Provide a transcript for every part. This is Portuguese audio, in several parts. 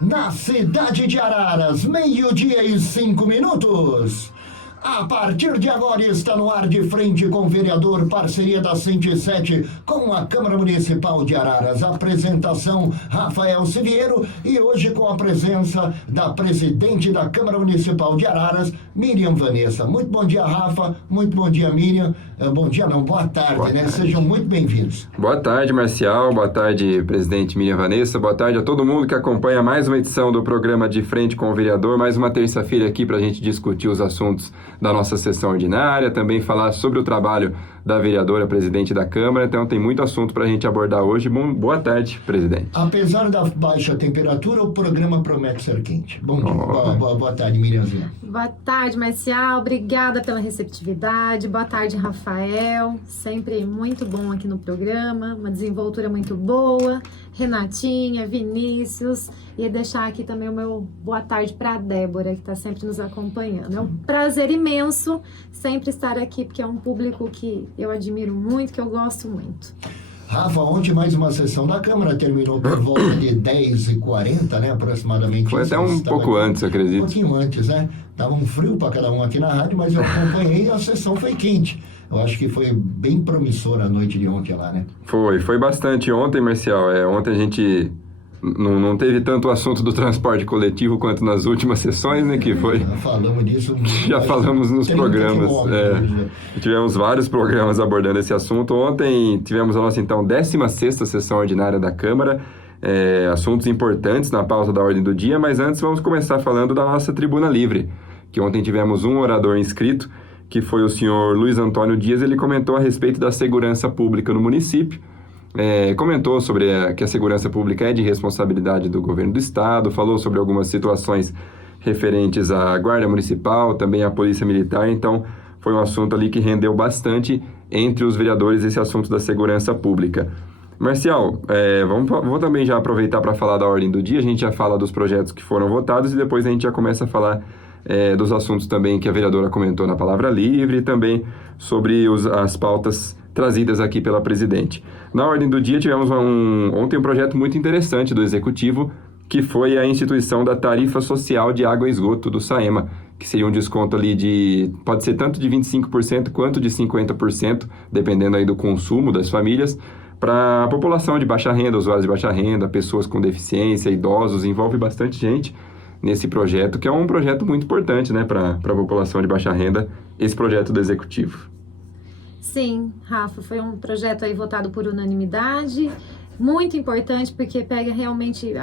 na cidade de Araras, 12:05. A partir de agora está no ar, de frente com o vereador, parceria da 107 com a Câmara Municipal de Araras. Apresentação, Rafael Siviero, e hoje com a presença da presidente da Câmara Municipal de Araras, Miriam Vanessa. Muito bom dia, Rafa. Muito bom dia, Miriam. Bom dia não, boa tarde, né? Sejam muito bem-vindos. Boa tarde, Marcial. Boa tarde, presidente Miriam Vanessa. Boa tarde a todo mundo que acompanha mais uma edição do programa De Frente com o Vereador. Mais uma terça-feira aqui para a gente discutir os assuntos da nossa sessão ordinária, também falar sobre o trabalho da vereadora presidente da Câmara. Então tem muito assunto para a gente abordar hoje. Boa tarde, presidente. Apesar da baixa temperatura, o programa promete ser quente. Bom dia. Boa tarde, Miriamzinha. Boa tarde, Marcial. Obrigada pela receptividade. Boa tarde, Rafael. Sempre muito bom aqui no programa. Uma desenvoltura muito boa. Renatinha, Vinícius. E deixar aqui também o meu boa tarde para a Débora, que está sempre nos acompanhando. É um prazer imenso sempre estar aqui, porque é um público que eu admiro muito, que eu gosto muito. Rafa, ontem mais uma sessão da Câmara, terminou por volta de 10h40, né, aproximadamente. Foi até um pouco antes, acredito. Um pouquinho antes, né? Tava um frio para cada um aqui na rádio, mas eu acompanhei e a sessão foi quente. Eu acho que foi bem promissora a noite de ontem lá, né? Foi bastante ontem, Marcial. Ontem a gente não teve tanto assunto do transporte coletivo quanto nas últimas sessões, né? Que foi... Já falamos disso. Já falamos nos programas. Tivemos vários programas abordando esse assunto. Ontem tivemos a nossa, então, 16ª sessão ordinária da Câmara. Assuntos importantes na pauta da ordem do dia, mas antes vamos começar falando da nossa Tribuna Livre, que ontem tivemos um orador inscrito, que foi o senhor Luiz Antônio Dias. Ele comentou a respeito da segurança pública no município. Comentou sobre que a segurança pública é de responsabilidade do governo do estado, falou sobre algumas situações referentes à Guarda Municipal, também à Polícia Militar. Então, foi um assunto ali que rendeu bastante entre os vereadores esse assunto da segurança pública. Marcial, vou também já aproveitar para falar da ordem do dia. A gente já fala dos projetos que foram votados e depois a gente já começa a falar dos assuntos também que a vereadora comentou na Palavra Livre e também sobre as pautas trazidas aqui pela presidente. Na ordem do dia, tivemos ontem um projeto muito interessante do Executivo, que foi a instituição da tarifa social de água e esgoto do SAEMA, que seria um desconto ali pode ser tanto de 25% quanto de 50%, dependendo aí do consumo das famílias, para a população de baixa renda, usuários de baixa renda, pessoas com deficiência, idosos. Envolve bastante gente nesse projeto, que é um projeto muito importante, né, para a população de baixa renda, esse projeto do Executivo. Sim, Rafa, foi um projeto aí votado por unanimidade, muito importante porque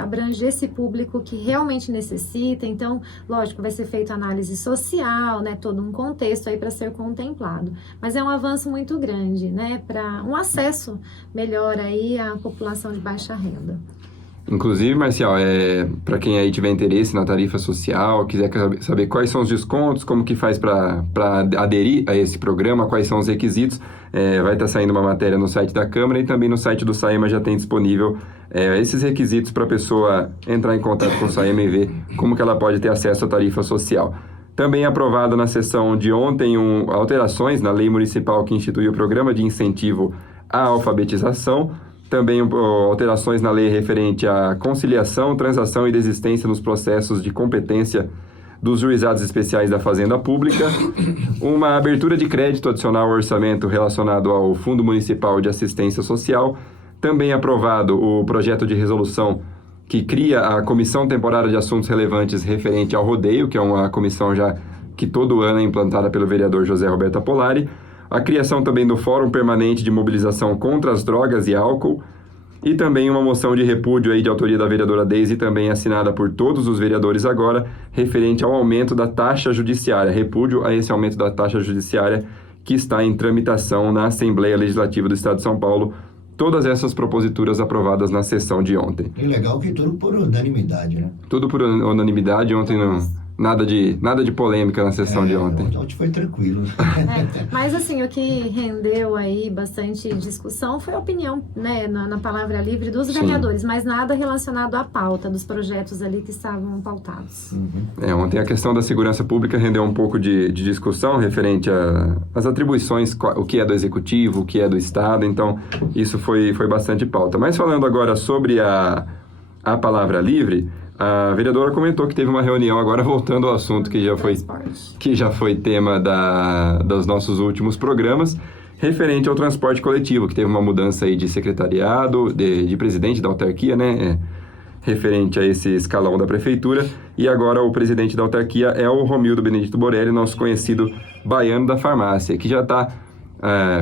abrange esse público que realmente necessita. Então, lógico, vai ser feita análise social, né, todo um contexto aí para ser contemplado. Mas é um avanço muito grande, né, para um acesso melhor aí à população de baixa renda. Inclusive, Marcial, para quem aí tiver interesse na tarifa social, quiser saber quais são os descontos, como que faz para aderir a esse programa, quais são os requisitos, vai estar saindo uma matéria no site da Câmara e também no site do SAEMA já tem disponível esses requisitos para a pessoa entrar em contato com o SAEMA e ver como que ela pode ter acesso à tarifa social. Também aprovado na sessão de ontem alterações na lei municipal que institui o programa de incentivo à alfabetização. Também alterações na lei referente à conciliação, transação e desistência nos processos de competência dos juizados especiais da Fazenda Pública. Uma abertura de crédito adicional ao orçamento relacionado ao Fundo Municipal de Assistência Social. Também aprovado o projeto de resolução que cria a Comissão Temporária de Assuntos Relevantes referente ao rodeio, que é uma comissão já que todo ano é implantada pelo vereador José Roberto Apolari. A criação também do Fórum Permanente de Mobilização contra as Drogas e Álcool e também uma moção de repúdio aí de autoria da vereadora Deise, também assinada por todos os vereadores agora, referente ao aumento da taxa judiciária, repúdio a esse aumento da taxa judiciária que está em tramitação na Assembleia Legislativa do Estado de São Paulo. Todas essas proposituras aprovadas na sessão de ontem. E legal que tudo por unanimidade, né? Tudo por unanimidade. Ontem nada de polêmica na sessão de ontem. Ontem foi tranquilo. Mas assim, o que rendeu aí bastante discussão foi a opinião, né, na Palavra Livre dos vereadores, mas nada relacionado à pauta dos projetos ali que estavam pautados. Ontem a questão da segurança pública rendeu um pouco de discussão referente às atribuições, o que é do Executivo, o que é do Estado. Então, isso foi bastante pauta. Mas falando agora sobre a Palavra Livre, A vereadora comentou que teve uma reunião, agora voltando ao assunto que já foi tema dos nossos últimos programas, referente ao transporte coletivo, que teve uma mudança aí de secretariado, de presidente da autarquia, né? Referente a esse escalão da prefeitura, e agora o presidente da autarquia é o Romildo Benedito Borelli, nosso conhecido baiano da farmácia, que já está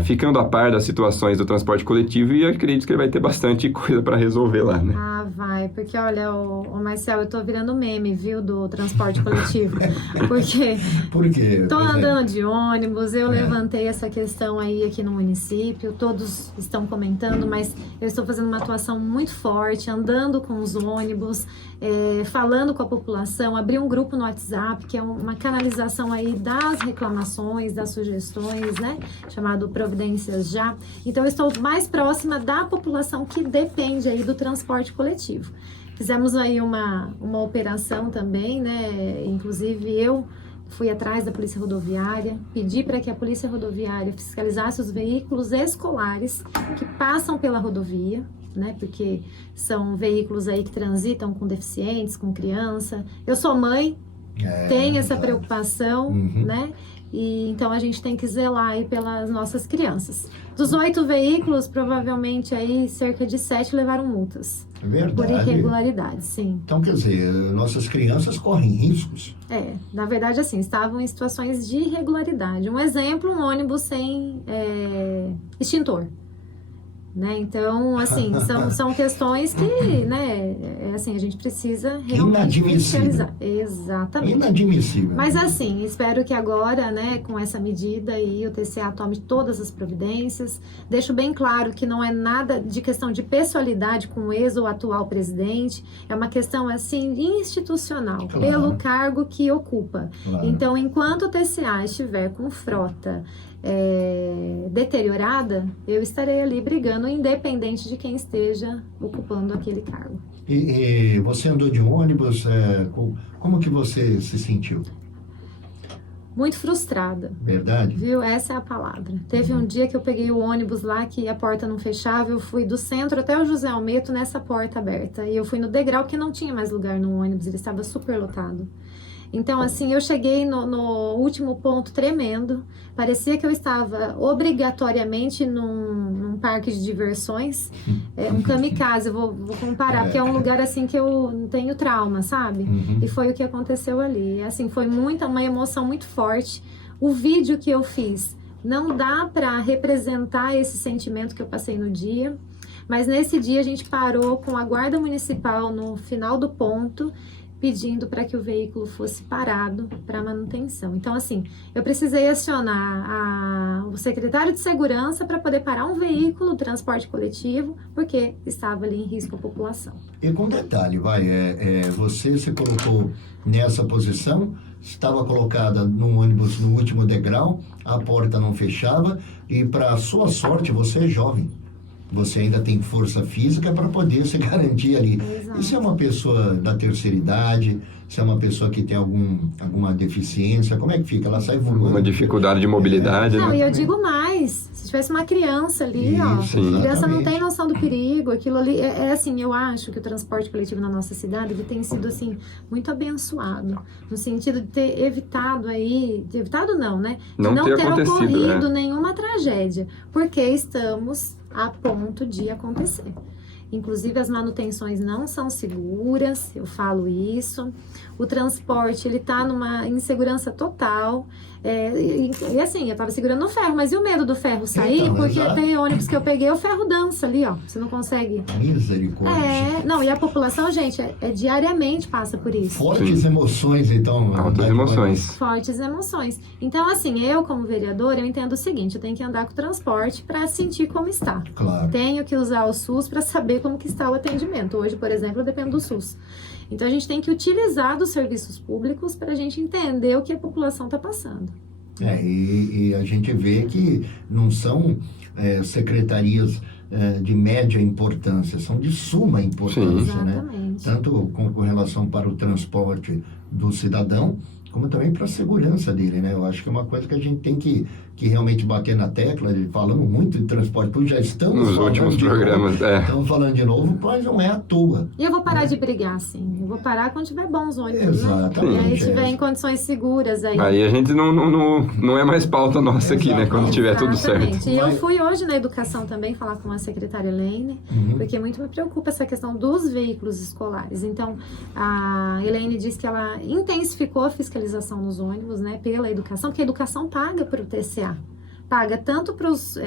ficando a par das situações do transporte coletivo, e eu acredito que ele vai ter bastante coisa para resolver lá, né? Ah, vai, porque olha, o Marcel, eu tô virando meme, viu, do transporte coletivo, porque Por quê? tô andando de ônibus, eu levantei essa questão aí aqui no município, todos estão comentando, mas eu estou fazendo uma atuação muito forte, andando com os ônibus, falando com a população, abri um grupo no WhatsApp, que é uma canalização aí das reclamações, das sugestões, né, chamado Providências Já. Então, eu estou mais próxima da população que depende aí do transporte coletivo. Fizemos aí uma operação também, né, inclusive eu fui atrás da Polícia Rodoviária, pedi para que a Polícia Rodoviária fiscalizasse os veículos escolares que passam pela rodovia, né? Porque são veículos aí que transitam com deficientes, com criança. Eu sou mãe, tenho essa preocupação, né? E então a gente tem que zelar aí pelas nossas crianças. Dos 8 veículos, provavelmente aí cerca de 7 levaram multas. É verdade. Por irregularidade, sim. Então, quer dizer, nossas crianças correm riscos. Na verdade, assim, estavam em situações de irregularidade. Um exemplo, um ônibus sem extintor. Né? Então, assim, são questões que, né, assim, a gente precisa realmente fiscalizar. Exatamente. Inadmissível. Mas, assim, espero que agora, né, com essa medida aí, o TCA tome todas as providências. Deixo bem claro que não é nada de questão de pessoalidade com o ex ou atual presidente. É uma questão, assim, institucional, claro, pelo cargo que ocupa. Claro. Então, enquanto o TCA estiver com frota deteriorada, eu estarei ali brigando, independente de quem esteja ocupando aquele cargo. E você andou de ônibus, como que você se sentiu? Muito frustrada. Verdade? Viu? Essa é a palavra. Teve um dia que eu peguei o ônibus lá, que a porta não fechava, eu fui do centro até o José Almeto nessa porta aberta. E eu fui no degrau, porque não tinha mais lugar no ônibus, ele estava super lotado. Então, assim, eu cheguei no último ponto tremendo. Parecia que eu estava obrigatoriamente num parque de diversões. Um kamikaze, eu vou comparar, porque é um lugar, assim, que eu tenho trauma, sabe? E foi o que aconteceu ali. Assim, foi uma emoção muito forte. O vídeo que eu fiz não dá para representar esse sentimento que eu passei no dia. Mas nesse dia a gente parou com a guarda municipal no final do ponto, pedindo para que o veículo fosse parado para manutenção. Então, assim, eu precisei acionar o secretário de segurança para poder parar um veículo do transporte coletivo, porque estava ali em risco a população. E com detalhe, você se colocou nessa posição, estava colocada num ônibus no último degrau, a porta não fechava, e para sua sorte, você é jovem. Você ainda tem força física para poder se garantir ali. Exato. E se é uma pessoa da terceira idade, se é uma pessoa que tem alguma deficiência, como é que fica? Ela sai voando. Uma dificuldade de mobilidade, Não, né? e eu digo mais, se tivesse uma criança ali, Isso, a criança não exatamente. tem noção do perigo, aquilo ali, assim, eu acho que o transporte coletivo na nossa cidade, ele tem sido, assim, muito abençoado, no sentido de ter evitado não, né? De Não ter acontecido, ocorrido né? nenhuma tragédia, porque estamos a ponto de acontecer. Inclusive, as manutenções não são seguras, eu falo isso. O transporte, ele tá numa insegurança total. E assim, eu tava segurando no ferro, mas e o medo do ferro sair? Então, porque exato. tem ônibus que eu peguei, o ferro dança ali, ó. Você não consegue... Misericórdia. Não, e a população, gente, diariamente passa por isso. Fortes emoções, então. Altas emoções. Fortes emoções. Então, assim, eu como vereadora, eu entendo o seguinte, eu tenho que andar com o transporte para sentir como está. Claro. Tenho que usar o SUS para saber como que está o atendimento. Hoje, por exemplo, eu dependo do SUS. Então, a gente tem que utilizar dos serviços públicos para a gente entender o que a população está passando. E a gente vê que não são secretarias de média importância, são de suma importância, Sim. né? Exatamente. Tanto com relação para o transporte do cidadão, como também para a segurança dele, né? Eu acho que é uma coisa que a gente tem que que realmente bater na tecla, falamos muito de transporte público, já estamos nos últimos programas, Estamos falando de novo, mas não é à toa. E eu vou parar de brigar, sim. Eu vou parar quando tiver bons ônibus, Exatamente. Né? E aí tiver em condições seguras aí. Aí a gente não é mais pauta nossa aqui, né? Quando tiver tudo certo. E eu fui hoje na educação também falar com a secretária Elaine, porque muito me preocupa essa questão dos veículos escolares. Então, a Elaine disse que ela intensificou a fiscalização nos ônibus, né? Pela educação, porque a educação paga para o TCA. Paga tanto para os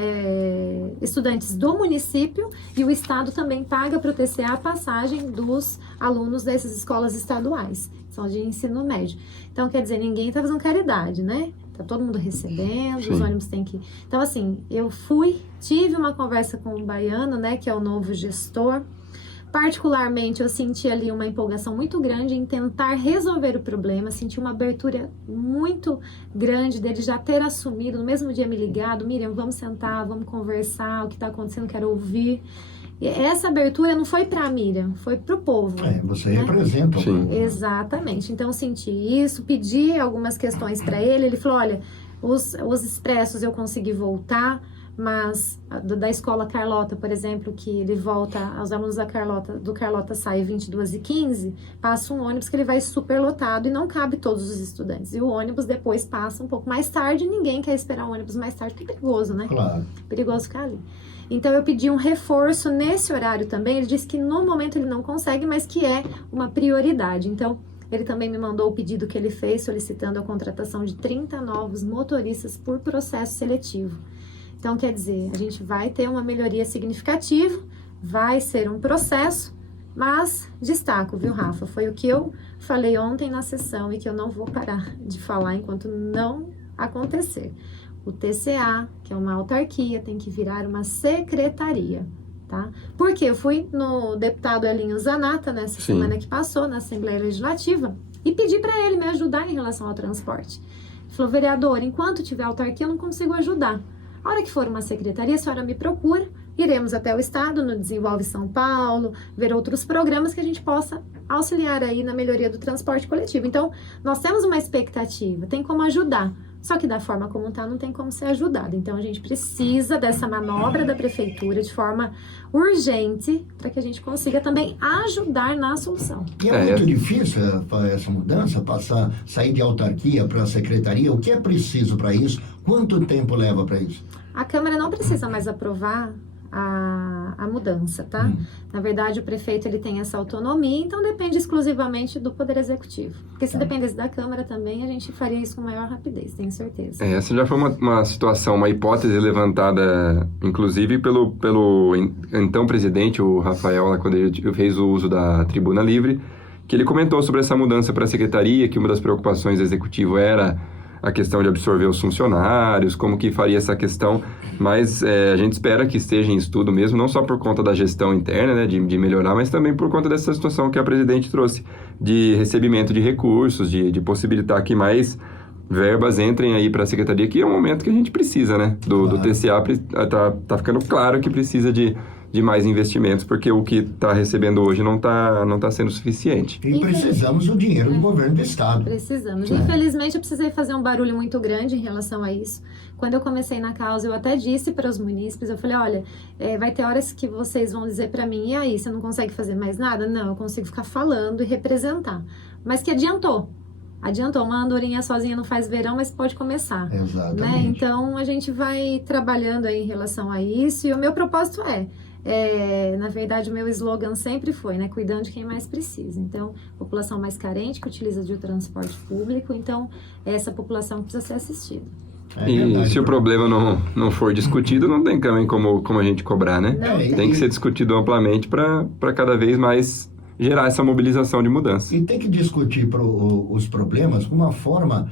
estudantes do município e o Estado também paga para o TCA a passagem dos alunos dessas escolas estaduais, são de ensino médio. Então, quer dizer, ninguém está fazendo caridade, né? Tá todo mundo recebendo, os ônibus têm que... Então, assim, eu tive uma conversa com o Baiano, né, que é o novo gestor. Particularmente, eu senti ali uma empolgação muito grande em tentar resolver o problema, senti uma abertura muito grande dele já ter assumido, no mesmo dia me ligado, Miriam, vamos sentar, vamos conversar, o que está acontecendo, quero ouvir. E essa abertura não foi para a Miriam, foi para o povo. Você representa. Sim. Exatamente, então eu senti isso, pedi algumas questões para ele falou, olha, os expressos eu consegui voltar, mas da escola Carlota, por exemplo, que ele volta, os alunos do Carlota saem 22h15, passa um ônibus que ele vai super lotado e não cabe todos os estudantes. E o ônibus depois passa um pouco mais tarde, ninguém quer esperar o ônibus mais tarde, porque é perigoso, né? Claro. Perigoso ficar ali. Então eu pedi um reforço nesse horário também, ele disse que no momento ele não consegue, mas que é uma prioridade. Então, ele também me mandou o pedido que ele fez, solicitando a contratação de 30 novos motoristas por processo seletivo. Então, quer dizer, a gente vai ter uma melhoria significativa, vai ser um processo, mas destaco, viu, Rafa? Foi o que eu falei ontem na sessão e que eu não vou parar de falar enquanto não acontecer. O TCA, que é uma autarquia, tem que virar uma secretaria, tá? Porque eu fui no deputado Elinho Zanata, nessa semana que passou, na Assembleia Legislativa, e pedi para ele me ajudar em relação ao transporte. Ele falou, vereador, enquanto tiver autarquia, eu não consigo ajudar. A hora que for uma secretaria, a senhora me procura, iremos até o Estado, no Desenvolve São Paulo, ver outros programas que a gente possa auxiliar aí na melhoria do transporte coletivo. Então, nós temos uma expectativa, tem como ajudar, só que da forma como está, não tem como ser ajudado. Então, a gente precisa dessa manobra da prefeitura de forma urgente para que a gente consiga também ajudar na solução. E é muito difícil essa mudança, sair de autarquia para a secretaria. O que é preciso para isso? Quanto tempo leva para isso? A Câmara não precisa mais aprovar a mudança, tá? Na verdade, o prefeito ele tem essa autonomia, então depende exclusivamente do Poder Executivo. Porque se dependesse da Câmara também, a gente faria isso com maior rapidez, tenho certeza. Essa já foi uma situação, uma hipótese levantada, inclusive, pelo então presidente, o Rafael, quando ele fez o uso da tribuna livre, que ele comentou sobre essa mudança para a secretaria, que uma das preocupações do Executivo era a questão de absorver os funcionários, como que faria essa questão, mas a gente espera que esteja em estudo mesmo, não só por conta da gestão interna, né, de melhorar, mas também por conta dessa situação que a presidente trouxe, de recebimento de recursos, de possibilitar que mais verbas entrem aí para a secretaria, que é um momento que a gente precisa, né, do TCA, tá ficando claro que precisa de mais investimentos, porque o que está recebendo hoje não tá sendo suficiente. E precisamos do dinheiro do governo do Estado. Precisamos. Infelizmente, eu precisei fazer um barulho muito grande em relação a isso. Quando eu comecei na causa, eu até disse para os munícipes, eu falei, olha, vai ter horas que vocês vão dizer para mim, e aí, você não consegue fazer mais nada? Não, eu consigo ficar falando e representar. Mas que adiantou, uma andorinha sozinha não faz verão, mas pode começar. Exatamente. Né? Então, a gente vai trabalhando aí em relação a isso, e o meu propósito na verdade, o meu slogan sempre foi, né, cuidando de quem mais precisa. Então, população mais carente que utiliza de transporte público, então, essa população precisa ser assistida. E se o problema não for discutido, não tem também como a gente cobrar, né? Tem que ser discutido amplamente para cada vez mais gerar essa mobilização de mudança. E tem que discutir os problemas com uma forma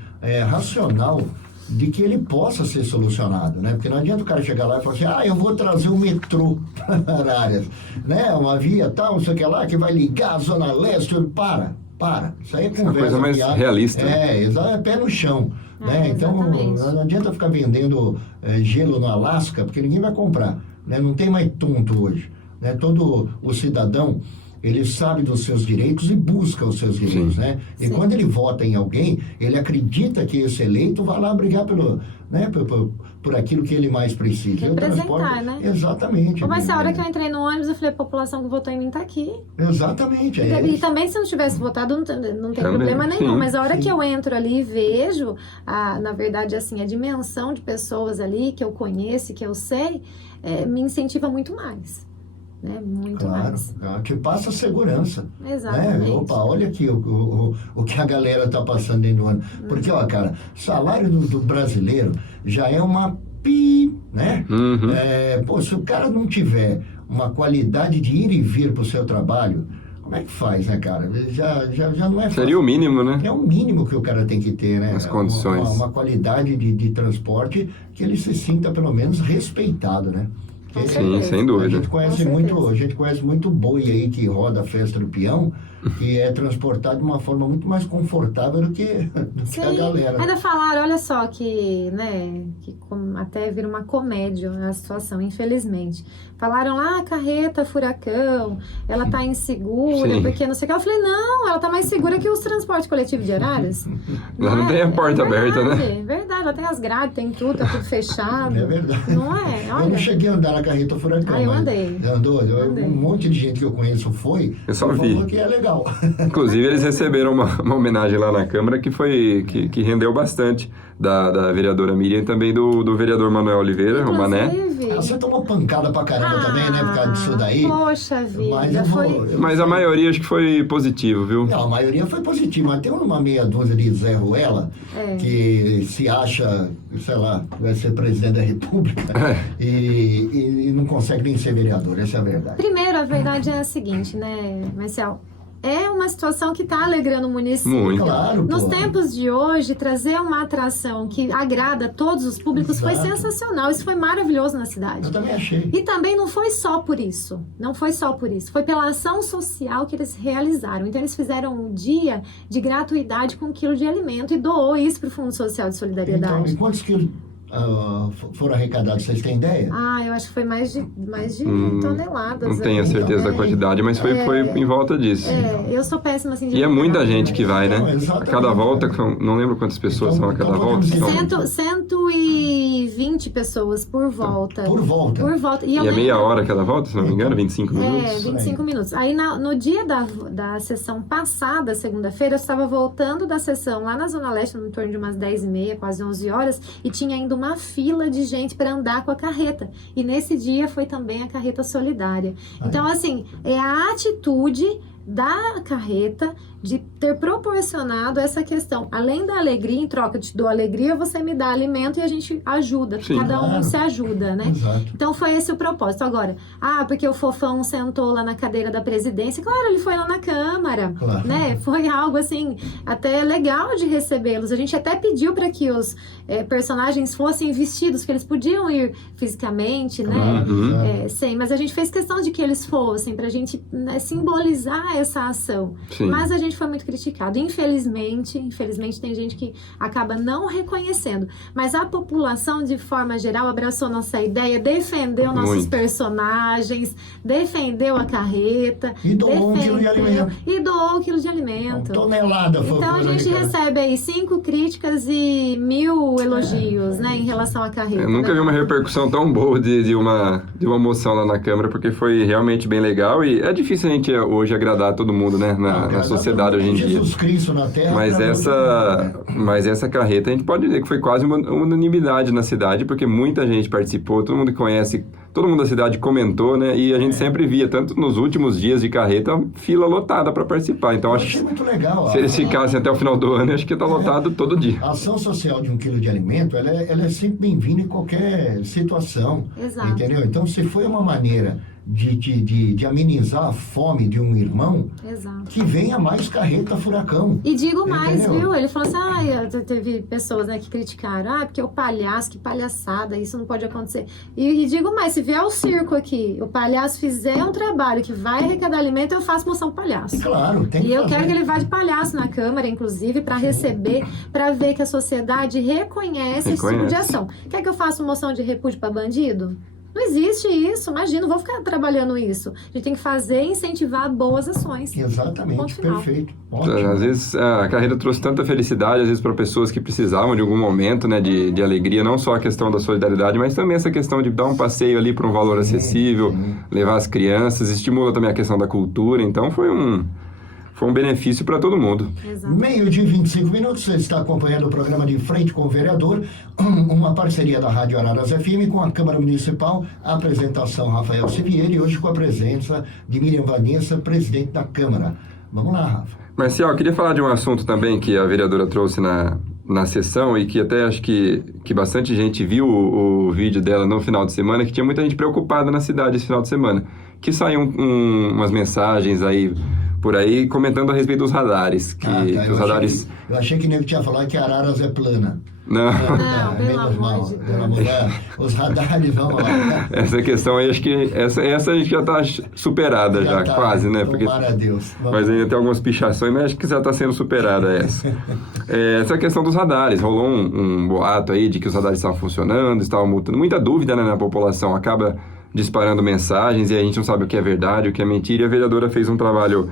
racional, de que ele possa ser solucionado, né? Porque não adianta o cara chegar lá e falar assim, eu vou trazer o metrô para áreas, né? Uma via tal, não sei o que lá, que vai ligar a Zona Leste. Para. Isso aí é conversa. Uma coisa mais realista. É pé no chão, né? Então, não adianta ficar vendendo gelo no Alasca, porque ninguém vai comprar, né? Não tem mais tonto hoje, né? Todo o cidadão ele sabe dos seus direitos e busca os seus direitos, né? E quando ele vota em alguém, ele acredita que esse eleito vai lá brigar pelo, né, por aquilo que ele mais precisa. Representar, né? Exatamente. Mas a hora que eu entrei no ônibus, eu falei, a população que votou em mim tá aqui. Exatamente. E também, se eu não tivesse votado, não tem problema nenhum. Mas a hora que eu entro ali e vejo, na verdade, assim, a dimensão de pessoas ali que eu conheço, que eu sei, me incentiva muito mais. Né? Muito mais. Te passa segurança. Exatamente. Né? Opa, olha aqui o que a galera tá passando dentro do ano. Porque, ó, cara, salário do brasileiro já é uma né? Se o cara não tiver uma qualidade de ir e vir pro seu trabalho, como é que faz, né, cara? Já não é fácil. Seria o mínimo, né? É o mínimo que o cara tem que ter, né? As condições. Uma qualidade de transporte que ele se sinta, pelo menos, respeitado, né? Sim, sem dúvida. A gente conhece muito boi aí que roda a festa do peão, que é transportado de uma forma muito mais confortável do que a galera. Ainda falaram, olha só, que até vira uma comédia a situação, infelizmente. Falaram lá, a carreta furacão, ela tá insegura, porque não sei o que. Eu falei, não, ela tá mais segura que os transportes coletivos de Araras. Não tem a porta aberta, né? É verdade, ela tem as grades, tem tudo, tá tudo fechado. É verdade. Não é? Olha. Eu não cheguei a andar na carreta furacão. Eu andei. Um monte de gente que eu conheço foi. Eu só vi. Falou que é legal. Inclusive, eles receberam uma homenagem lá na Câmara que rendeu bastante, da vereadora Miriam e também do vereador Manuel Oliveira, o Mané. Você tomou pancada pra caramba também, né? Por causa disso daí. Poxa vida. Mas a maioria acho que foi positivo, viu? Não, a maioria foi positiva, mas tem uma meia dúzia de Zé Ruela que se acha, sei lá, vai ser presidente da República e não consegue nem ser vereador, essa é a verdade. Primeiro, a verdade é a seguinte, né, Marcel? É uma situação que está alegrando o município. Muito. Claro, Nos tempos de hoje, trazer uma atração que agrada a todos os públicos foi sensacional. Isso foi maravilhoso na cidade. Eu também achei. E também não foi só por isso. Não foi só por isso. Foi pela ação social que eles realizaram. Então, eles fizeram um dia de gratuidade com 1 quilo de alimento e doou isso para o Fundo Social de Solidariedade. Então, e quantos quilos foram arrecadados? Vocês têm ideia? Eu acho que foi mais de toneladas. Não tenho a certeza da quantidade, mas foi em volta disso. Eu sou péssima assim de E é muita gente que vai, né? Não, a cada volta, não lembro quantas pessoas são a cada volta. 120 pessoas por volta. Por volta. E é meia hora cada volta, se não me engano, 25 minutos? 25 minutos. Aí no dia da sessão passada, segunda-feira, eu estava voltando da sessão lá na Zona Leste, no torno de umas 10h30, quase 11 horas, e tinha ainda uma fila de gente para andar com a carreta. E nesse dia foi também a carreta solidária. Então, assim, é a atitude da carreta de ter proporcionado essa questão. Além da alegria, em troca, eu te dou alegria, você me dá alimento e a gente ajuda. Sim, cada um se ajuda, né? Exato. Então foi esse o propósito. Agora, porque o Fofão sentou lá na cadeira da presidência, claro, ele foi lá na Câmara, né? Foi algo, assim, até legal de recebê-los. A gente até pediu para que os personagens fossem vestidos, que eles podiam ir fisicamente, né? Sim, mas a gente fez questão de que eles fossem, pra gente, né, simbolizar essa ação. Sim. Mas a gente foi muito criticado. Infelizmente tem gente que acaba não reconhecendo. Mas a população, de forma geral, abraçou nossa ideia, defendeu nossos personagens, defendeu a carreta. E doou 1 quilo de alimento. E doou 1 quilo de alimento. Uma tonelada. Então a gente recebe aí 5 críticas e 1000 elogios, né, em relação à carreta. Eu nunca vi uma repercussão tão boa de uma moção lá na Câmara, porque foi realmente bem legal. E é difícil a gente hoje agradar todo mundo, né, na sociedade hoje em dia. Jesus Cristo na Terra. Mas essa carreta, a gente pode dizer que foi quase uma unanimidade na cidade, porque muita gente participou, todo mundo conhece, todo mundo da cidade comentou, né? E a gente sempre via, tanto nos últimos dias de carreta, fila lotada para participar. Então, acho que muito legal. Se eles ficassem até o final do ano, acho que tá lotado todo dia. A ação social de 1 quilo de alimento, ela é sempre bem-vinda em qualquer situação. Exato. Entendeu? Então, se foi uma maneira de amenizar a fome de um irmão, exato, que venha mais carreta furacão. E digo mais, entendeu? viu? Ele falou assim, teve pessoas, né, que criticaram, porque o palhaço, que palhaçada, isso não pode acontecer. E digo mais, se vier o circo aqui, o palhaço fizer um trabalho que vai arrecadar alimento, eu faço moção palhaço. Claro, tem que E eu fazer. quero que ele vá de palhaço na Câmara, inclusive, para receber, para ver que a sociedade reconhece esse tipo de ação. Quer que eu faça moção de repúdio para bandido? Não existe isso, imagina, não vou ficar trabalhando isso. A gente tem que fazer e incentivar boas ações. Exatamente, perfeito. Ótimo. Às vezes a carreira trouxe tanta felicidade, às vezes para pessoas que precisavam de algum momento, né, de alegria, não só a questão da solidariedade, mas também essa questão de dar um passeio ali por um valor acessível, levar as crianças, estimula também a questão da cultura, então foi um benefício para todo mundo. Exato. 12:25, você está acompanhando o programa de Frente com o Vereador, uma parceria da Rádio Araras FM com a Câmara Municipal, a apresentação Rafael Siviero e hoje com a presença de Miriam Vanessa, presidente da Câmara. Vamos lá, Rafa. Marcial, eu queria falar de um assunto também que a vereadora trouxe na sessão e que até acho que bastante gente viu o vídeo dela no final de semana, que tinha muita gente preocupada na cidade esse final de semana, que saiu umas mensagens aí por aí comentando a respeito dos radares. Que os radares... Eu achei que nem eu tinha falado que Araras é plana. Não, pelo amor de Deus. Os radares, vamos lá. Essa questão aí, acho que essa a gente já está superada já quase, né? Tomara a Deus. Mas ainda tem algumas pichações, mas acho que já está sendo superada essa. Essa questão dos radares. Rolou um boato aí de que os radares estavam funcionando, estavam multando. Muita dúvida, né, na população. Acaba disparando mensagens e a gente não sabe o que é verdade, o que é mentira. E a vereadora fez um trabalho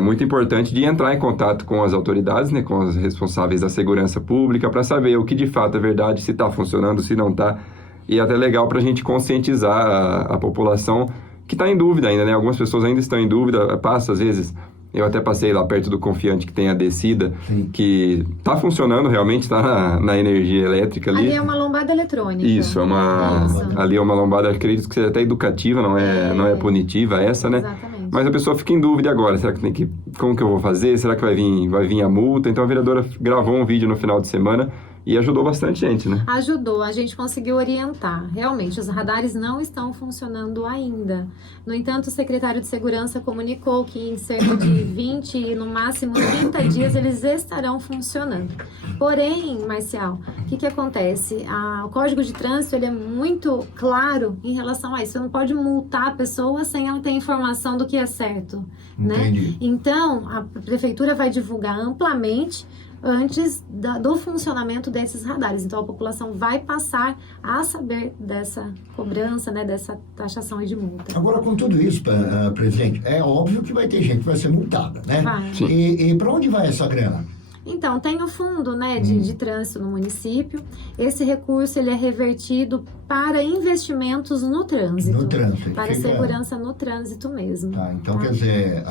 muito importante de entrar em contato com as autoridades, né, com os responsáveis da segurança pública, para saber o que de fato é verdade, se está funcionando, se não está. E é até legal para a gente conscientizar a população que está em dúvida ainda, né? Algumas pessoas ainda estão em dúvida, passa às vezes. Eu até passei lá perto do Confiante, que tem a descida, que está funcionando realmente, está na energia elétrica ali. Ali é uma lombada eletrônica. Isso, ali é uma lombada, acredito que seja até educativa, não é punitiva essa, né? Exatamente. Mas a pessoa fica em dúvida agora, será que como que eu vou fazer? Será que vai vir a multa? Então a vereadora gravou um vídeo no final de semana e ajudou bastante gente, né? Ajudou, a gente conseguiu orientar. Realmente, os radares não estão funcionando ainda. No entanto, o secretário de Segurança comunicou que em cerca de 20, no máximo 30 dias, eles estarão funcionando. Porém, Marcial, o que acontece? O Código de Trânsito ele é muito claro em relação a isso. Você não pode multar a pessoa sem ela ter informação do que é certo, né? Então, a prefeitura vai divulgar amplamente antes do funcionamento desses radares. Então, a população vai passar a saber dessa cobrança, né, dessa taxação de multa. Agora, com tudo isso, presidente, é óbvio que vai ter gente que vai ser multada, né? Vai. E para onde vai essa grana? Então, tem o fundo, né, de trânsito no município. Esse recurso ele é revertido para investimentos no trânsito. No trânsito. Para segurança no trânsito mesmo. Tá, então, quer dizer,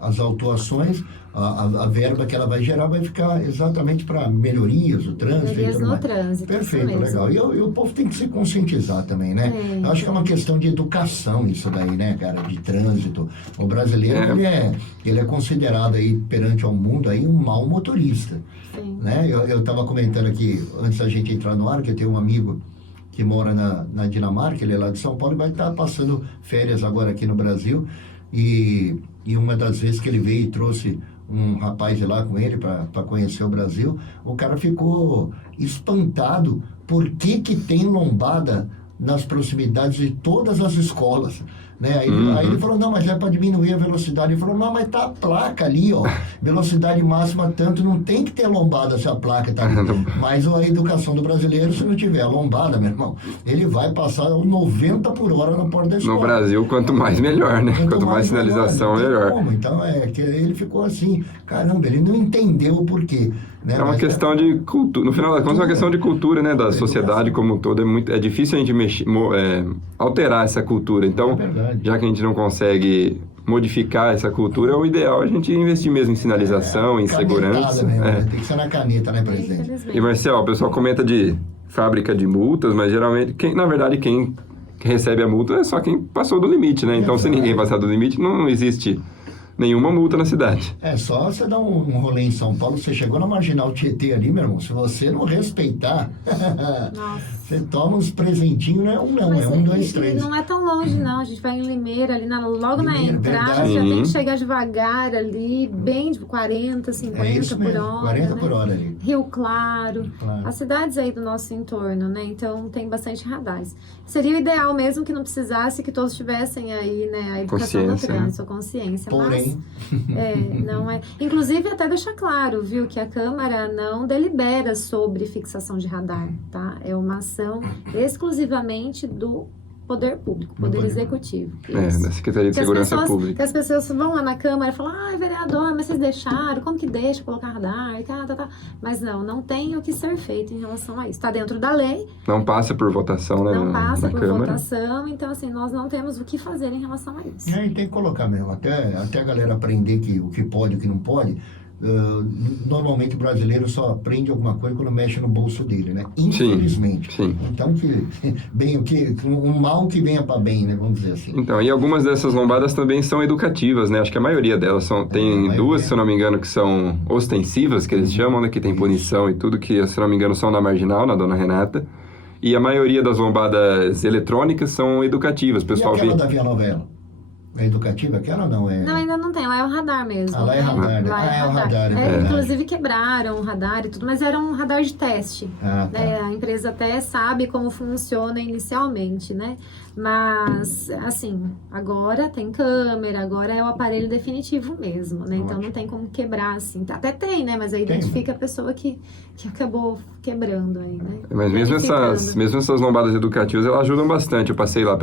as autuações, a verba que ela vai gerar vai ficar exatamente para melhorias do trânsito. Melhorias no trânsito. Perfeito, legal. E o povo tem que se conscientizar também, né? Eu acho que é uma questão de educação isso daí, né, cara, de trânsito. O brasileiro, ele é considerado aí, perante ao mundo, aí, um mau motorista. Sim. Né? Eu estava comentando aqui, antes da gente entrar no ar, que eu tenho um amigo que mora na Dinamarca, ele é lá de São Paulo e vai estar passando férias agora aqui no Brasil. E uma das vezes que ele veio e trouxe um rapaz de lá com ele para conhecer o Brasil, o cara ficou espantado por que tem lombada nas proximidades de todas as escolas. Né? Aí ele falou, não, mas é para diminuir a velocidade. Ele falou, não, mas tá a placa ali, ó, velocidade máxima tanto, não tem que ter lombada se a placa tá ali. Mas a educação do brasileiro, se não tiver lombada, meu irmão, ele vai passar 90 por hora na porta da escola. No Brasil, quanto mais melhor, né? Quanto mais sinalização, melhor. Então, que ele ficou assim, caramba, ele não entendeu o porquê. Né? É uma questão de cultura, no final das contas é uma questão de cultura, né, da sociedade como um todo, é difícil a gente alterar essa cultura, então, já que a gente não consegue modificar essa cultura, o ideal é a gente investir mesmo em sinalização, em segurança. Mesmo, tem que ser na caneta, né, presidente? E Marcial, o pessoal comenta de fábrica de multas, mas geralmente, na verdade, quem recebe a multa é só quem passou do limite, né, então se ninguém passar do limite, não existe nenhuma multa na cidade. É só você dar um rolê em São Paulo, você chegou na Marginal Tietê ali, meu irmão, se você não respeitar, você toma uns presentinhos, não é um não, mas é 1, 2, 3. Não é tão longe não, a gente vai em Limeira, ali logo na entrada, já tem que chegar devagar ali, bem de 40, 50 por hora. 40 por hora ali. Rio Claro, as cidades aí do nosso entorno, né, então tem bastante radares. Seria o ideal mesmo que não precisasse, que todos tivessem aí, né, a educação no trânsito, a consciência, porém, não é. Inclusive, até deixar claro, viu, que a Câmara não delibera sobre fixação de radar, tá? É uma ação exclusivamente do poder público, poder executivo. Da Secretaria de Segurança Pública. Que as pessoas vão lá na Câmara e falam, vereador, mas vocês deixaram, como que deixa colocar radar? Mas não tem o que ser feito em relação a isso. Está dentro da lei. Não passa por votação, né? Não passa por Câmara. Votação, então assim, nós não temos o que fazer em relação a isso. E aí tem que colocar mesmo, até a galera aprender o que pode e o que não pode. Normalmente o brasileiro só aprende alguma coisa quando mexe no bolso dele, né? Infelizmente. Sim. Então, um mal que venha para bem, né? Vamos dizer assim. Então, e algumas dessas lombadas também são educativas, né? Acho que a maioria delas tem duas, se eu não me engano, que são ostensivas, que eles chamam, né? Que tem punição e tudo, que, se eu não me engano, são na Marginal, na Dona Renata. E a maioria das lombadas eletrônicas são educativas. Pessoal, e aquela da Via Novela? É educativa aquela ou não? Não, ainda não tem. Lá é o radar mesmo. Lá é radar, né? É o radar. Inclusive quebraram o radar e tudo, mas era um radar de teste. Tá. A empresa até sabe como funciona inicialmente, né? Mas, assim, agora tem câmera, agora é o aparelho definitivo mesmo, né? Então não tem como quebrar, assim. Até tem, né? Mas aí identifica a pessoa que acabou quebrando aí, né? Mas mesmo essas lombadas educativas, elas ajudam bastante. Eu passei lá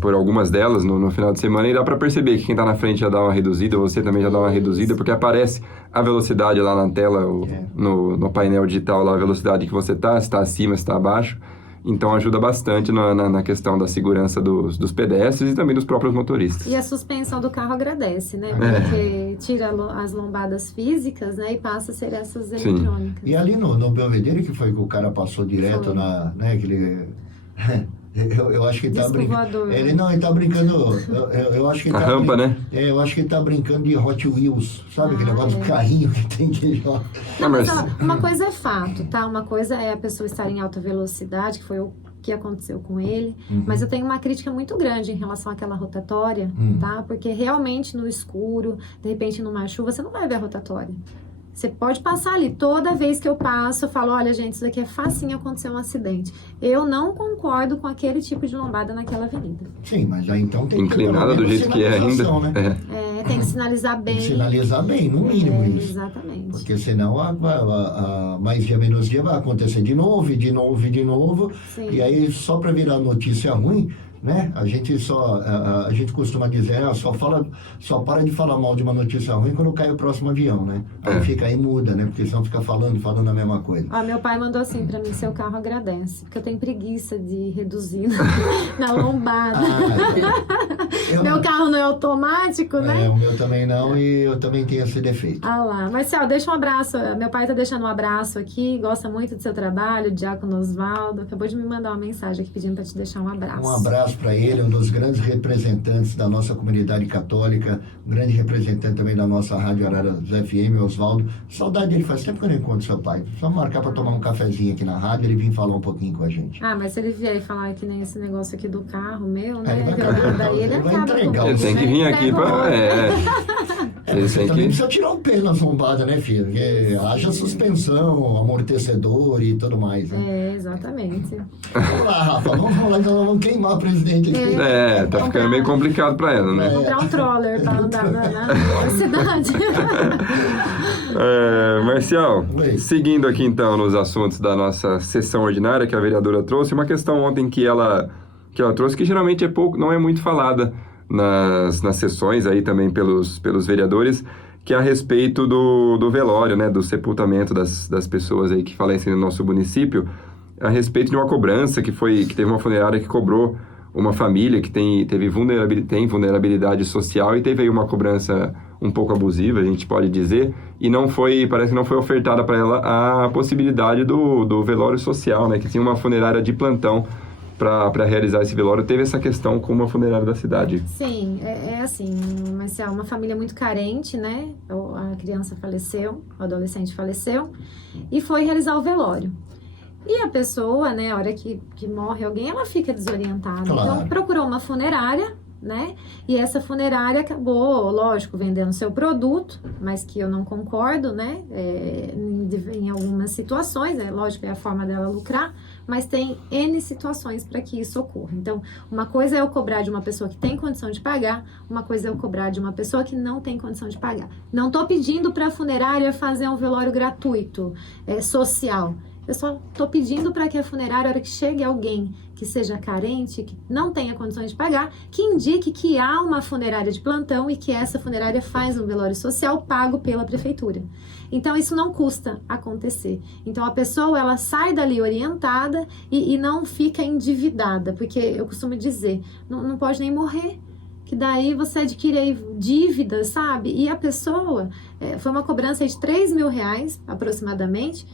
por algumas delas no final de semana, e dá para perceber que quem está na frente já dá uma reduzida, você também já dá uma reduzida, porque aparece a velocidade lá na tela, no painel digital, lá a velocidade que você está, se está acima, se está abaixo. Então ajuda bastante na questão da segurança dos pedestres e também dos próprios motoristas. E a suspensão do carro agradece, né? Porque tira as lombadas físicas, né? E passa a ser essas eletrônicas. E ali no Belvedere, que foi que o cara passou direto aquele... Eu acho que ele tá brincando. Ele tá brincando. Eu acho que ele a rampa, né? Eu acho que ele tá brincando de Hot Wheels, sabe? Aquele negócio do carrinho que tem que jogar. Mas uma coisa é fato, tá? Uma coisa é a pessoa estar em alta velocidade, que foi o que aconteceu com ele. Mas eu tenho uma crítica muito grande em relação àquela rotatória, tá? Porque realmente no escuro, de repente numa chuva, você não vai ver a rotatória. Você pode passar ali. Toda vez que eu passo, eu falo, olha, gente, isso daqui é facinho, aconteceu um acidente. Eu não concordo com aquele tipo de lombada naquela avenida. Sim, mas aí então tem que... Inclinada do jeito que é ainda. Né? Tem que sinalizar bem. Tem que sinalizar bem, no mínimo isso. Exatamente. Porque senão, mais dia, menos dia, vai acontecer de novo, e de novo, e de novo. Sim. E aí, só para virar notícia ruim... Né? A gente costuma dizer, só para de falar mal de uma notícia ruim quando cai o próximo avião, né? Aí fica aí muda, né? Porque senão fica falando a mesma coisa. Meu pai mandou assim pra mim, seu carro agradece, porque eu tenho preguiça de reduzir na lombada. Meu carro não é automático, né? O meu também não, e eu também tenho esse defeito. Lá. Marcel, deixa um abraço. Meu pai tá deixando um abraço aqui, gosta muito do seu trabalho, o Diácono Osvaldo. Acabou de me mandar uma mensagem aqui pedindo pra te deixar um abraço. Um abraço para ele, um dos grandes representantes da nossa comunidade católica, um grande representante também da nossa Rádio Araras FM, Osvaldo. Saudade dele, faz tempo que eu não encontro seu pai. Só marcar para tomar um cafezinho aqui na rádio, ele vir falar um pouquinho com a gente. Mas se ele vier falar que nem esse negócio aqui do carro meu, né? Ele vai entregar. Ele tem que vir aqui para... Você também precisa tirar o pelo nas lombadas, né, filho? Porque haja suspensão, amortecedor e tudo mais, né? Exatamente. Vamos lá, Rafa, vamos lá, então vamos queimar a presidente aqui. Tá ficando meio complicado para ela, né? Comprar um troller para andar na cidade. Marcial, seguindo aqui então nos assuntos da nossa sessão ordinária que a vereadora trouxe, uma questão ontem que ela trouxe que geralmente não é muito falada nas sessões aí também pelos vereadores, que é a respeito do velório, né, do sepultamento das pessoas aí que falecem no nosso município, a respeito de uma cobrança que teve uma funerária que cobrou uma família que tem vulnerabilidade social e teve aí uma cobrança um pouco abusiva, a gente pode dizer, e parece que não foi ofertada para ela a possibilidade do velório social, né, que tinha uma funerária de plantão para realizar esse velório. Teve essa questão com uma funerária da cidade. Sim, é assim, mas é uma família muito carente, né? A criança faleceu, o adolescente faleceu, e foi realizar o velório. E a pessoa, né, a hora que morre alguém, ela fica desorientada. Claro. Então, procurou uma funerária, né? E essa funerária acabou, lógico, vendendo seu produto, mas que eu não concordo, né? Em algumas situações, lógico, é a forma dela lucrar, mas tem N situações para que isso ocorra. Então, uma coisa é eu cobrar de uma pessoa que tem condição de pagar, uma coisa é eu cobrar de uma pessoa que não tem condição de pagar. Não estou pedindo para a funerária fazer um velório gratuito, social. Eu só estou pedindo para que a funerária, a hora que chegue alguém que seja carente, que não tenha condições de pagar, que indique que há uma funerária de plantão e que essa funerária faz um velório social pago pela prefeitura. Então, isso não custa acontecer. Então, a pessoa, ela sai dali orientada e não fica endividada, porque eu costumo dizer, não pode nem morrer, que daí você adquire aí dívidas, sabe? E a pessoa, foi uma cobrança de R$3.000 aproximadamente,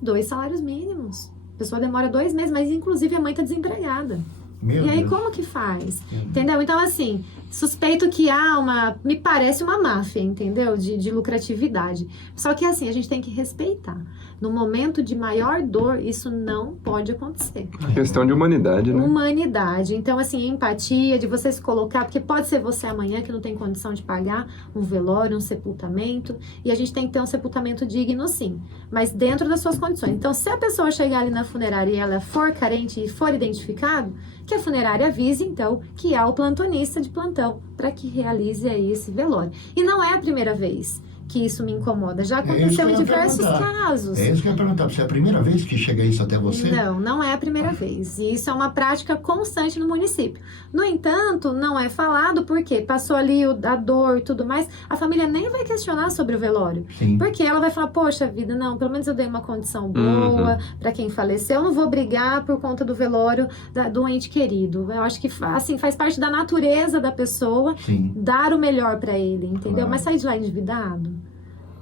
2 salários mínimos. A pessoa demora 2 meses, mas inclusive a mãe está desempregada. Meu e aí, Deus. como que faz? Entendeu? Então, assim, suspeito que há me parece uma máfia, entendeu? De lucratividade. Só que, assim, a gente tem que respeitar. No momento de maior dor, isso não pode acontecer. Questão de humanidade, né? Humanidade. Então, assim, empatia, de você se colocar, porque pode ser você amanhã que não tem condição de pagar um velório, um sepultamento, e a gente tem que ter um sepultamento digno, sim, mas dentro das suas condições. Então, se a pessoa chegar ali na funerária e ela for carente e for identificado, que a funerária avise, então, que há o plantonista de plantão para que realize aí esse velório. E não é a primeira vez que isso me incomoda. Já aconteceu em diversos casos. É isso que eu ia perguntar. Você é a primeira vez que chega isso até você? Não é a primeira vez. E isso é uma prática constante no município. No entanto, não é falado porque passou ali a dor e tudo mais, a família nem vai questionar sobre o velório. Sim. Porque ela vai falar, poxa vida, não, pelo menos eu dei uma condição boa para quem faleceu, eu não vou brigar por conta do velório do ente querido. Eu acho que, assim, faz parte da natureza da pessoa dar o melhor para ele, entendeu? Claro. Mas sair de lá endividado,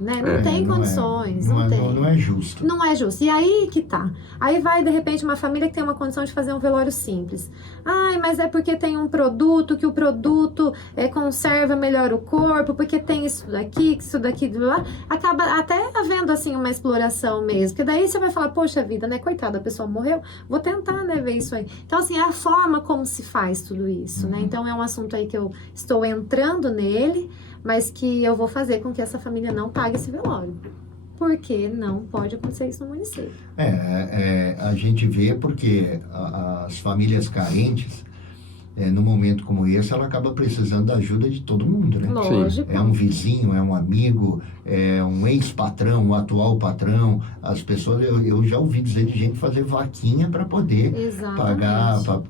né? Não tem condições, não tem. Não é justo. Não é justo. E aí que tá. Aí vai, de repente, uma família que tem uma condição de fazer um velório simples. Ai, mas é porque tem um produto, que o produto conserva melhor o corpo, porque tem isso daqui, lá. Acaba até havendo, assim, uma exploração mesmo. Porque daí você vai falar, poxa vida, né? Coitada, a pessoa morreu. Vou tentar, né, ver isso aí. Então, assim, é a forma como se faz tudo isso, né? Então, é um assunto aí que eu estou entrando nele, mas que eu vou fazer com que essa família não pague esse velório. Porque não pode acontecer isso no município. A gente vê porque as famílias carentes, num momento como esse, ela acaba precisando da ajuda de todo mundo, né? Lógico. É um vizinho, é um amigo, é um ex-patrão, um atual patrão. As pessoas, eu já ouvi dizer de gente fazer vaquinha para poder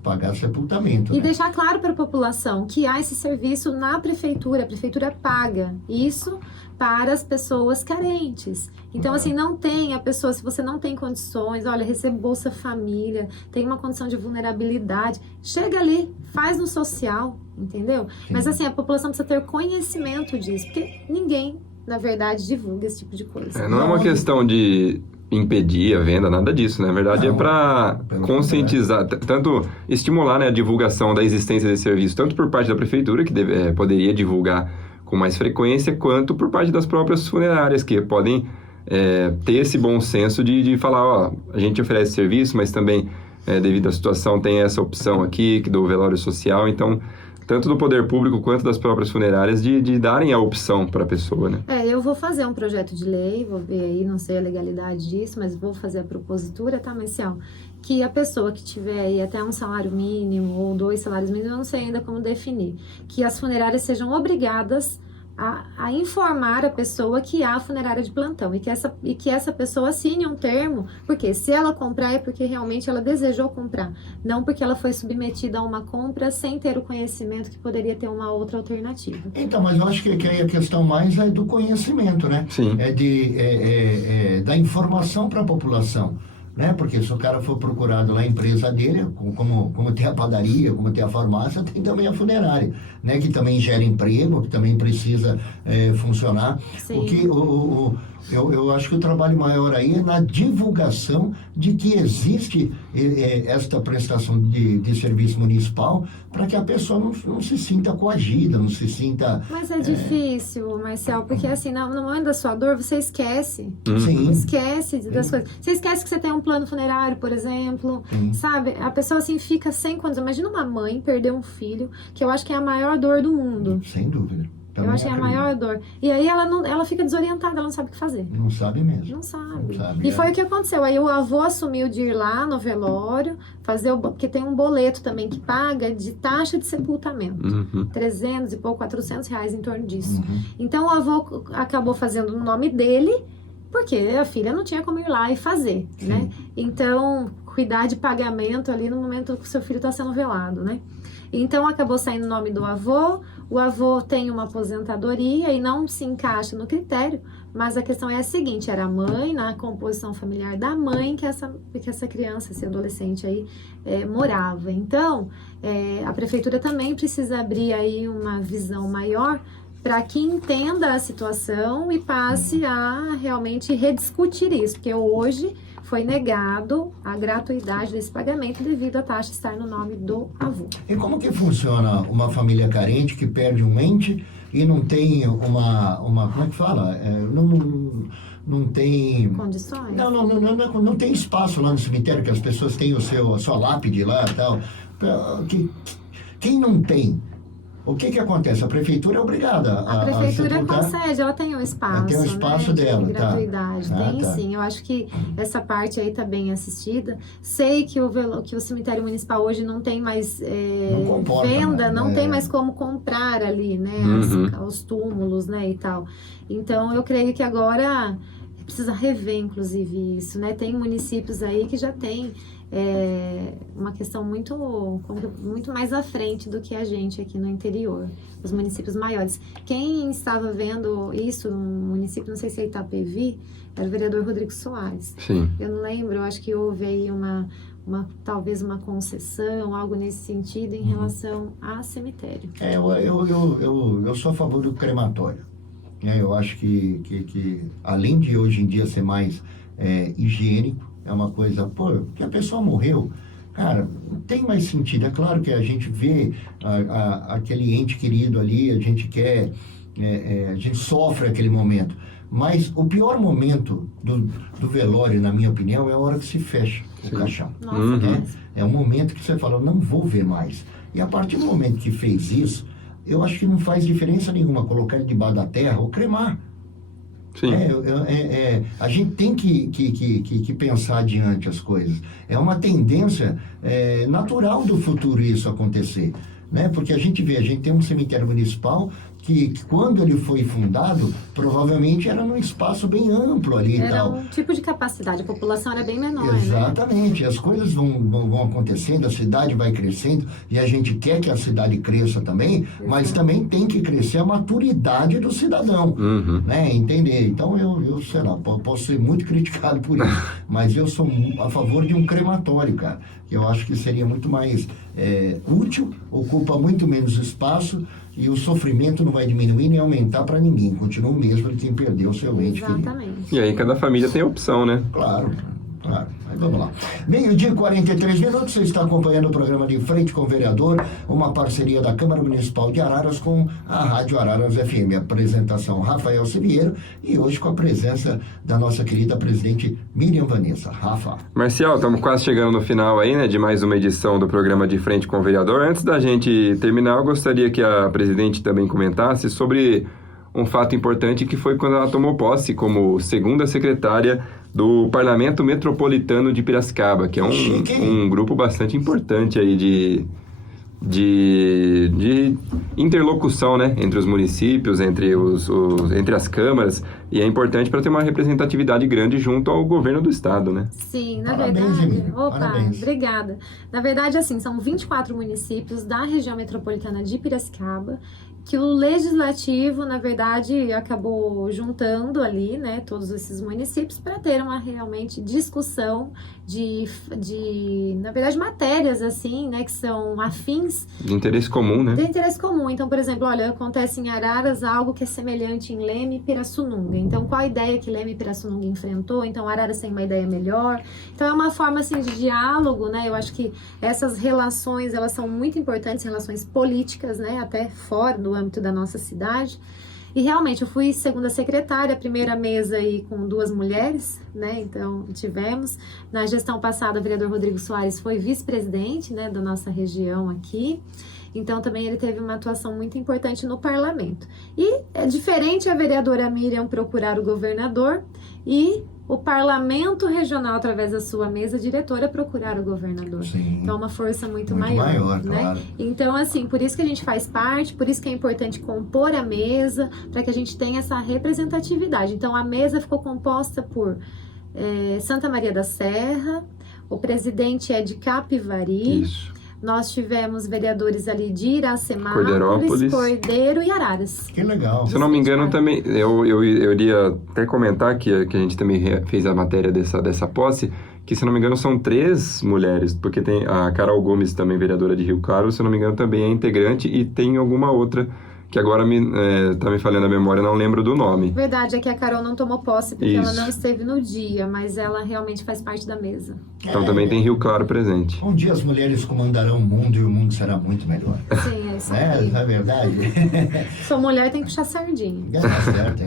pagar sepultamento. E né? deixar claro para a população que há esse serviço na prefeitura. A prefeitura paga isso para as pessoas carentes. Então, assim, não tem a pessoa, se você não tem condições, olha, recebe Bolsa Família, tem uma condição de vulnerabilidade, chega ali, faz no social, entendeu? Sim. Mas, assim, a população precisa ter conhecimento disso, porque ninguém, na verdade, divulga esse tipo de coisa. Não é uma questão de impedir a venda, nada disso, né? Na verdade, é para conscientizar, tanto estimular, né, a divulgação da existência desse serviço, tanto por parte da prefeitura, que poderia divulgar com mais frequência, quanto por parte das próprias funerárias, que podem ter esse bom senso de falar, ó, a gente oferece serviço, mas também, devido à situação, tem essa opção aqui, do velório social, então, tanto do poder público quanto das próprias funerárias, de darem a opção para a pessoa, né? Eu vou fazer um projeto de lei, vou ver aí, não sei a legalidade disso, mas vou fazer a propositura, tá, Marcial? Que a pessoa que tiver aí até um salário mínimo ou 2 salários mínimos, eu não sei ainda como definir, que as funerárias sejam obrigadas a informar a pessoa que há funerária de plantão e que essa pessoa assine um termo, porque se ela comprar é porque realmente ela desejou comprar, não porque ela foi submetida a uma compra sem ter o conhecimento que poderia ter uma outra alternativa. Então, mas eu acho que aí a questão mais é do conhecimento, né? Sim. Da informação para a população. Né? Porque se o cara for procurado lá, a empresa dele, como tem a padaria, como tem a farmácia, tem também a funerária, né? Que também gera emprego, que também precisa funcionar. Sim. O que eu acho que o trabalho maior aí é na divulgação de que existe esta prestação de serviço municipal para que a pessoa não se sinta coagida, não se sinta... Mas é difícil, Marcel, porque assim, no momento da sua dor, você esquece. Sim. Esquece das coisas. Você esquece que você tem um plano funerário, por exemplo, sabe? A pessoa assim fica sem condição. Imagina uma mãe perder um filho, que eu acho que é a maior dor do mundo. Sem dúvida. Eu acho que é a maior dor. E aí ela fica desorientada, ela não sabe o que fazer. Não sabe mesmo. Não sabe. Não sabe, E foi o que aconteceu. Aí o avô assumiu de ir lá no velório, porque tem um boleto também que paga de taxa de sepultamento. 300 e pouco, R$400 em torno disso. Então o avô acabou fazendo o nome dele porque a filha não tinha como ir lá e fazer, né? Então, cuidar de pagamento ali no momento que o seu filho está sendo velado, né? Então, acabou saindo o nome do avô. O avô tem uma aposentadoria e não se encaixa no critério, mas a questão é a seguinte, era a mãe, na composição familiar da mãe, que essa criança, esse adolescente aí, morava. Então, a prefeitura também precisa abrir aí uma visão maior para que entenda a situação e passe a realmente rediscutir isso, porque hoje foi negado a gratuidade desse pagamento devido à taxa estar no nome do avô. E como que funciona uma família carente que perde um ente e não tem uma como é que fala? Não tem... Condições? Não tem espaço lá no cemitério, que as pessoas têm a sua lápide lá e tal. Quem não tem... O que acontece? A prefeitura é obrigada a prefeitura concede, ela tem um espaço. Ela tem um espaço, né, dela, de gratuidade. Tem sim. Eu acho que essa parte aí está bem assistida. Sei que o cemitério municipal hoje não tem mais venda, não tem mais como comprar ali, né? Os túmulos, né? E tal. Então, eu creio que agora precisa rever, inclusive, isso, né? Tem municípios aí que já tem uma questão muito mais à frente do que a gente aqui no interior, os municípios maiores. Quem estava vendo isso no município, não sei se é Itapevi, era o vereador Rodrigo Soares. Sim. Eu não lembro, eu acho que houve aí talvez uma concessão, algo nesse sentido em relação a cemitério. Eu sou a favor do crematório. Eu acho que além de hoje em dia ser mais higiênico, é uma coisa, que a pessoa morreu, cara, não tem mais sentido. É claro que a gente vê aquele ente querido ali, a gente quer, a gente sofre aquele momento. Mas o pior momento do velório, na minha opinião, é a hora que se fecha o caixão. É o momento que você fala, não vou ver mais. E a partir do momento que fez isso, eu acho que não faz diferença nenhuma colocar ele debaixo da terra ou cremar. Sim. A gente tem que pensar adiante as coisas. É uma tendência natural do futuro isso acontecer, né? Porque a gente tem um cemitério municipal que quando ele foi fundado, provavelmente era num espaço bem amplo ali e tal. Era um tipo de capacidade, a população era bem menor, Exatamente, né? As coisas vão acontecendo, a cidade vai crescendo, e a gente quer que a cidade cresça também, mas também tem que crescer a maturidade do cidadão, né? Entender. Então, eu sei lá, posso ser muito criticado por isso, mas eu sou a favor de um crematório, cara. Eu acho que seria muito mais útil, ocupa muito menos espaço, e o sofrimento não vai diminuir nem aumentar para ninguém. Continua o mesmo de quem perdeu o seu ente querido. Exatamente. E aí cada família tem opção, né? Claro. Mas vamos lá. 12h43, você está acompanhando o programa De Frente com o Vereador, uma parceria da Câmara Municipal de Araras com a Rádio Araras FM. Apresentação Rafael Siviero e hoje com a presença da nossa querida presidente Miriam Vanessa. Rafa. Marcial, estamos quase chegando no final aí, né, de mais uma edição do programa De Frente com o Vereador. Antes da gente terminar, eu gostaria que a presidente também comentasse sobre um fato importante que foi quando ela tomou posse como segunda secretária do Parlamento Metropolitano de Piracicaba, que é um grupo bastante importante aí de interlocução, né, entre os municípios, entre as câmaras, e é importante para ter uma representatividade grande junto ao governo do estado, né? Sim, Parabéns, verdade. Parabéns. Obrigada. Na verdade, assim, são 24 municípios da região metropolitana de Piracicaba, que o legislativo, na verdade, acabou juntando ali, né, todos esses municípios para ter uma realmente discussão na verdade, matérias assim, né, que são afins. De interesse comum, né? De interesse comum. Então, por exemplo, olha, acontece em Araras algo que é semelhante em Leme e Pirassununga. Então, qual a ideia que Leme e Pirassununga enfrentou? Então, Araras tem uma ideia melhor. Então, é uma forma, assim, de diálogo, né? Eu acho que essas relações, elas são muito importantes, relações políticas, né? Até fora do âmbito da nossa cidade. E realmente, eu fui segunda secretária, primeira mesa aí com 2 mulheres, né? Então, tivemos. Na gestão passada, o vereador Rodrigo Soares foi vice-presidente, né, da nossa região aqui. Então também ele teve uma atuação muito importante no parlamento. E é diferente a vereadora Miriam procurar o governador e o parlamento regional, através da sua mesa diretora, procurar o governador. Sim. Então, é uma força muito maior, né? Claro. Então, assim, por isso que a gente faz parte, por isso que é importante compor a mesa, para que a gente tenha essa representatividade. Então, a mesa ficou composta por Santa Maria da Serra, o presidente é de Capivari. Isso. Nós tivemos vereadores ali de Iracemápolis, Cordeiro e Araras. Que legal. Se eu não me engano, também, eu iria até comentar que a gente também fez a matéria dessa posse, que, se eu não me engano, são 3 mulheres, porque tem a Carol Gomes, também vereadora de Rio Claro, se eu não me engano, também é integrante, e tem alguma outra que agora tá me falhando a memória, não lembro do nome. Verdade, é que a Carol não tomou posse porque Isso. ela não esteve no dia, mas ela realmente faz parte da mesa. Então também tem Rio Claro presente. Um dia as mulheres comandarão o mundo e o mundo será muito melhor. Sim, é isso aí. Não é verdade? Sua mulher tem que puxar sardinha. Tá certo,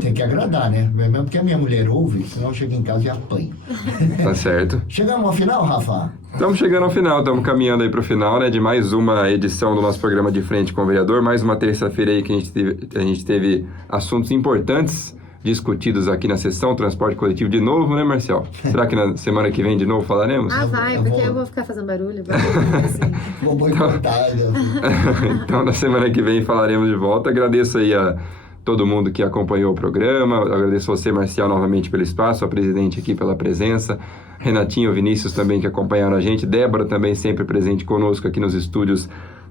tem que agradar, né? Mesmo porque a minha mulher ouve, senão eu chego em casa e apanho. Tá certo. Chegamos ao final, Rafa? Estamos chegando ao final, estamos caminhando aí para o final, né, de mais uma edição do nosso programa De Frente com o Vereador, mais uma terça-feira aí que a gente teve assuntos importantes discutidos aqui na sessão Transporte Coletivo de novo, né, Marcel? Será que na semana que vem de novo falaremos? Vai, porque eu vou ficar fazendo barulho. Assim. Vou boicotar. Então, na semana que vem falaremos de volta. Agradeço aí a todo mundo que acompanhou o programa, agradeço você, Marcial, novamente pelo espaço, a presidente aqui pela presença, Renatinho, Vinícius também que acompanharam a gente, Débora também sempre presente conosco aqui nos estúdios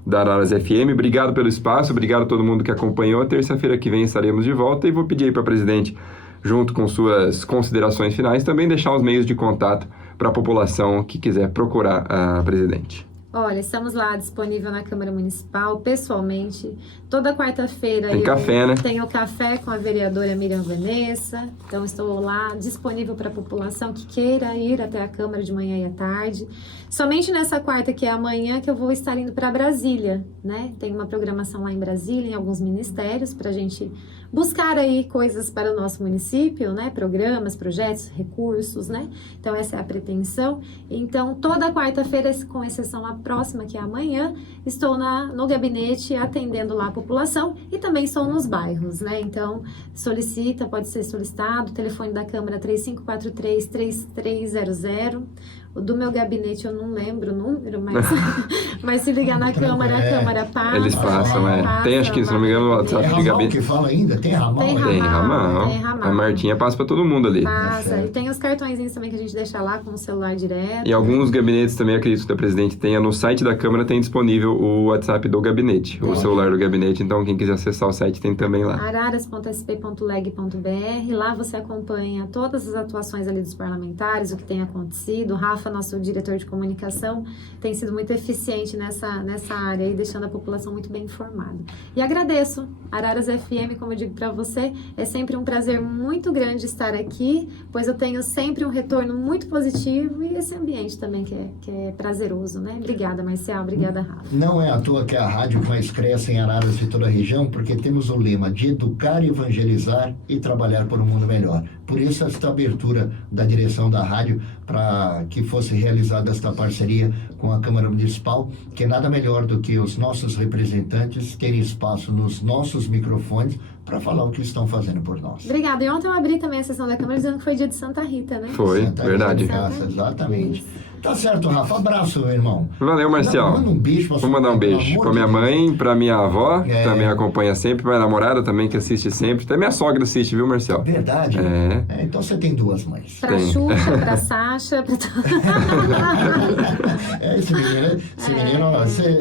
da Araras FM. Obrigado pelo espaço, obrigado a todo mundo que acompanhou. Terça-feira que vem estaremos de volta e vou pedir aí para a presidente, junto com suas considerações finais, também deixar os meios de contato para a população que quiser procurar a presidente. Olha, estamos lá disponível na Câmara Municipal, pessoalmente. Toda quarta-feira tem café, né? Tenho café com a vereadora Miriam Vanessa. Então, estou lá disponível para a população que queira ir até a Câmara de manhã e à tarde. Somente nessa quarta, que é amanhã, que eu vou estar indo para Brasília, né? Tem uma programação lá em Brasília, em alguns ministérios, para a gente buscar aí coisas para o nosso município, né? Programas, projetos, recursos, né? Então, essa é a pretensão. Então, toda quarta-feira, com exceção a próxima, que é amanhã, estou no gabinete atendendo lá a população e também estou nos bairros, né? Então, pode ser solicitado, o telefone da Câmara 3543-3300. O do meu gabinete eu não lembro o número, mas se ligar na Câmara, a Câmara passa. Eles passam, né? Tem, acho que, se não me engano, o WhatsApp de gabinete. Que fala ainda? Tem ramal? Tem ramal. A Martinha passa para todo mundo ali. Passa. E tem os cartõezinhos também que a gente deixa lá com o celular direto. E alguns gabinetes também, acredito que a presidente tenha. No site da Câmara tem disponível o WhatsApp do gabinete, o celular do gabinete. Então, quem quiser acessar o site tem também lá. araras.sp.leg.br. Lá você acompanha todas as atuações ali dos parlamentares, o que tem acontecido. O Rafa, nosso diretor de comunicação, tem sido muito eficiente nessa área e deixando a população muito bem informada. E agradeço. Araras FM, como eu digo para você, é sempre um prazer muito grande estar aqui, pois eu tenho sempre um retorno muito positivo e esse ambiente também que é prazeroso, né? Obrigada, Marcial. Obrigada, Rafa. Não é à toa que é a rádio que mais cresce em Araras e toda a região, porque temos o lema de educar, evangelizar e trabalhar por um mundo melhor. Por isso, esta abertura da direção da rádio para que fosse realizada esta parceria com a Câmara Municipal, que nada melhor do que os nossos representantes terem espaço nos nossos microfones para falar o que estão fazendo por nós. Obrigada. E ontem eu abri também a sessão da Câmara dizendo que foi dia de Santa Rita, né? Foi, Santa verdade. Rita de Graça, exatamente. Tá certo, Rafa. Abraço, meu irmão. Valeu, Marcial. Manda um beijo pra Vou mandar um beijo pra minha mãe, pra minha avó, que também acompanha sempre, pra minha namorada também, que assiste sempre. Até minha sogra assiste, viu, Marcial? Verdade? Então você tem duas mães. Pra Xuxa, pra Sasha, pra... Esse menino,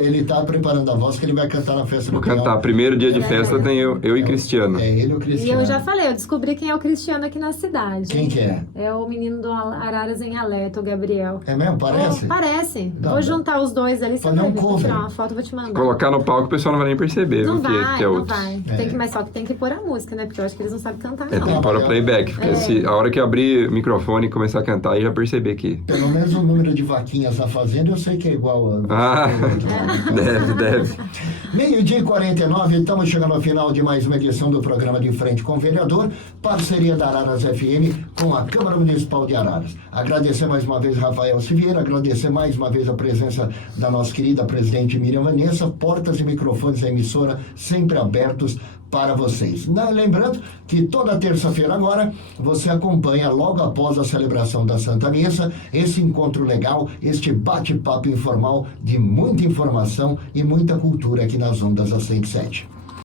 ele tá preparando a voz que ele vai cantar na festa do Vou cantar. Primeiro dia de festa tem eu e Cristiano. Ele e o Cristiano. E eu já falei, eu descobri quem é o Cristiano aqui na cidade. Quem que é? É o menino do Araras em Alerta, o Gabriel. É mesmo? Parece? Parece. Vou juntar os dois ali, você vai ver. Vou tirar uma foto e vou te mandar. Colocar no palco, o pessoal não vai nem perceber. Não que é não outro. vai. Mas só que tem que pôr a música, né? Porque eu acho que eles não sabem cantar, não. Tem que pôr o playback, porque se a hora que abrir o microfone e começar a cantar, aí já perceber que... Pelo menos o número de vaquinhas na fazenda eu sei que é igual a... deve. 12h49, estamos chegando ao final de mais uma edição do programa De Frente com o Vereador, parceria da Araras FM com a Câmara Municipal de Araras. Agradecer mais uma vez Rafael Severo. Vieira, agradecer mais uma vez a presença da nossa querida presidente Miriam Vanessa, portas e microfones da emissora sempre abertos para vocês. Lembrando que toda terça-feira agora você acompanha logo após a celebração da Santa Missa esse encontro legal, este bate-papo informal de muita informação e muita cultura aqui nas ondas da 107.